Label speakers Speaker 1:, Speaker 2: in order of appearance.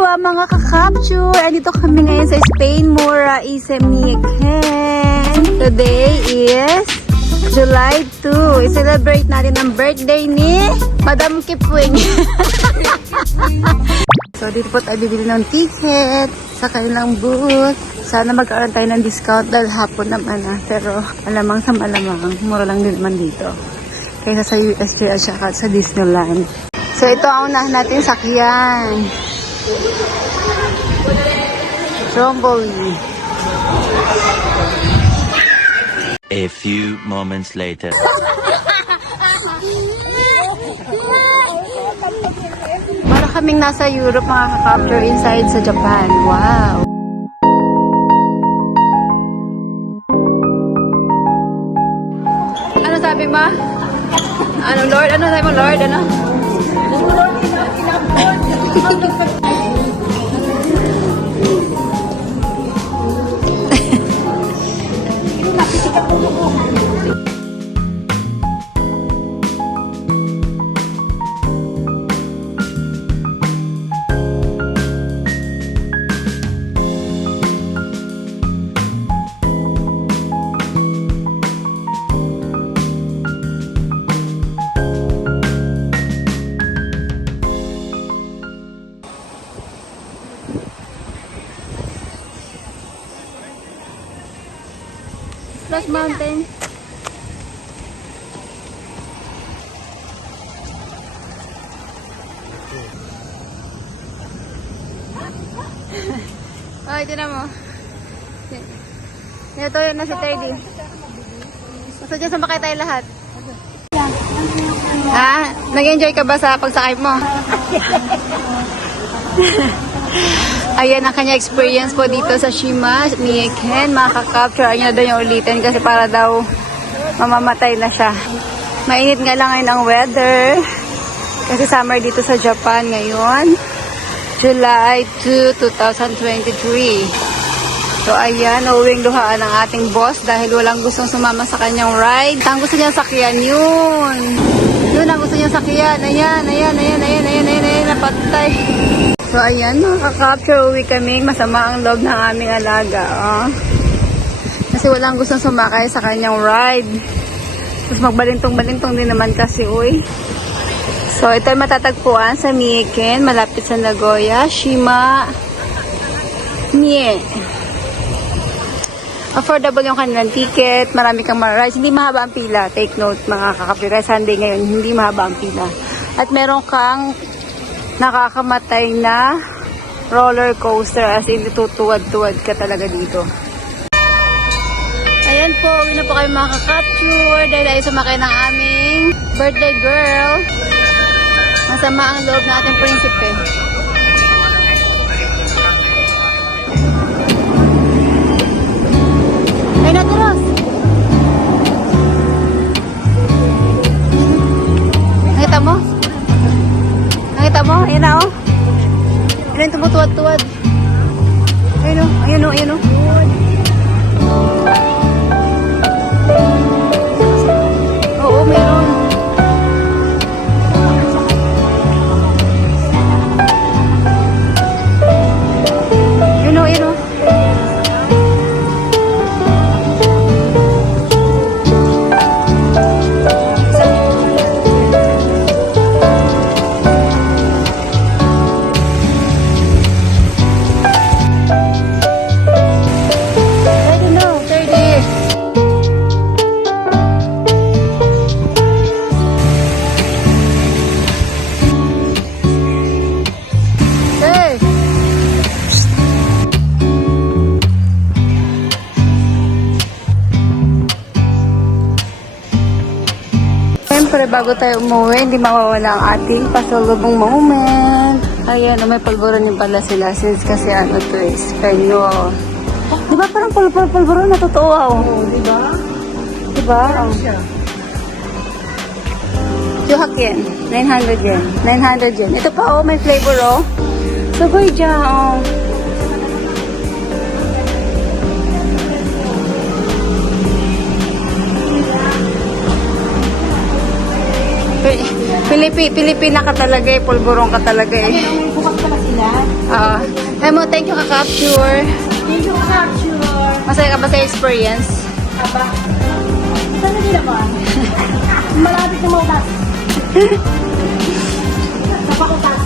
Speaker 1: Konnichiwa mga ka-capture! Andito kami ngayon sa Spain, Mora, Isemiken. Today is July 2. I-celebrate natin ang birthday ni Madam Kipwing. so dito po tayo bibili ng ticket sa kanilang booth. Sana magkaroon tayo ng discount dahil hapon naman ah. Pero alamang sa malamang, mura lang din naman dito. Kaysa sa USJ at sa Disneyland. So ito ang unahan natin sakyan. Stromboli.
Speaker 2: A few moments later.
Speaker 1: Para kaming nasa Europe mga ka-capture inside sa Japan. Wow! Ano sabi mo? Ano Lord? Ano sabi mo Lord? Ano? I'm the. Plus Mountain. oh, ito na mo. Ito yun na si Terdy. Gusto dyan sumakay tayo lahat. Ha? Nag-enjoy ka ba sa pagsakay mo? Ayan ang kanya experience po dito sa Shima, Mieken. Makaka-capture niya daw yung ulitin kasi para daw mamamatay na siya. Mainit nga lang ngayon ang weather. Kasi summer dito sa Japan ngayon. July 2, 2023. So ayan, uwing luhaan ang ating boss dahil walang gustong sumama sa kanyang ride. Ang gusto niya sakyan yun. Yun ang gusto niya sakyan. Ayan, ayan, ayan, ayan, ayan, ayan, ayan, napatay. So ayan, makaka-capture uwi kami. Masama ang loob ng aming alaga. Oh. Kasi walang gustong sumakay sa kanyang ride. Tapos magbalintong-balintong din naman kasi, uy. So ito ay matatagpuan sa Mieken, malapit sa Nagoya, Shima, Mie. Affordable yung kanilang ticket, marami kang ma-rides, hindi mahaba ang pila. Take note mga kakapira, Sunday ngayon, hindi mahaba ang pila. At meron kang nakakamatay na roller coaster as in tutuwad-tuwad ka talaga dito. Ayan po, uwi na po kayo mga kakapture dahil ay sumakay ng aming birthday girl. Masama ang loob ng ating prinsipe. Ay, naturos! Mo? Ayan na, oh. Ayan tumutuwad-tuwad. Ayun, oh. Ayun, oh. Ayun, oh. Siyempre, bago tayo umuwi, hindi mawawala ang ating pasalubong moment. Ayan, may pulburon din pala sila since kasi ano to eh, Espanol. Di ba parang pulbur-pulburon na totoo? Oo, di ba? Di ba? Oh. Chuhak yen. 900 yen. 900 yen. Ito pa oh, may flavor oh. Sabay dyan oh. Pi- Pilipi, Pilipina ka talaga eh, pulburong ka talaga eh.
Speaker 3: Bukas pala sila. nila.
Speaker 1: Ah, Emo, thank you ka-capture.
Speaker 3: Thank you, capture.
Speaker 1: Masaya ka ba sa experience?
Speaker 3: Aba. Saan na nila ba? Malapit na. Sa pakuta.